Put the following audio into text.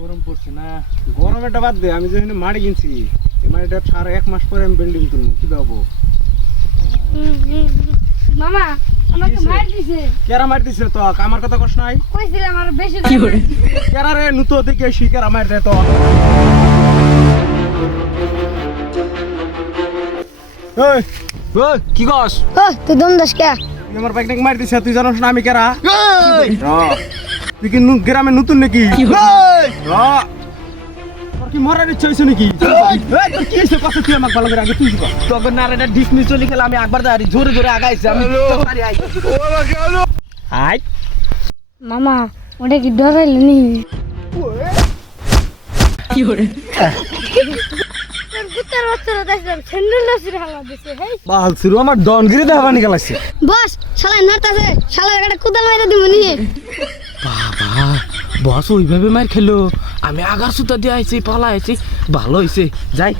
গরম পড়ছে না। গরম এটা বাদ দে, আমি যেখানে মাটি কিনছি এই মাটিটা সারা 1 মাস পরে আমি বিল্ডিং তুলবো, কি দেবো? মামা আমাকে দিছে? মার দিছে। কেরা মার দিছে তো? আমার কথা কষ্ট নাই? কইছিলাম আর বেশি কি করে? কেরা রে নুতো দিকে শিকার মার দে তো। এই ওই কি কস? ও তুই দম দাস কে? তুই আমার বাইক মার দিছে, তুই জানোস না আমি কেরা? তুই কি গ্রামে নতুন নাকি? তোর কি মরার ইচ্ছা হয়েছে নাকি? এই, তোর কি হয়েছে? কথা তুই আমাকে ভালো করে আগে তুই কর। তখন না রে ডিসমিস চলি খেলা আমি একবার দাঁড়ি জোরে জোরে আগাইছি আমি তাড়াতাড়ি আই আই মামা ওটা কি ডরাইল নি? কি করে তোর কুত্তার বাচ্চারা দেখলাম স্যান্ডেল লসির হালা দিছে। হেই বাল শুরু আমার ডনগিরি দেওয়া বানি গেলাছে। বস শালা নারতাছে, শালার গাড়ি কুদাল মাইরা দিমু নি। বাবা বস ওইভাবে মার খেলো আমি আগার সুতা দিয়ে আইছি পালা আইছি ভালো হইছে যাই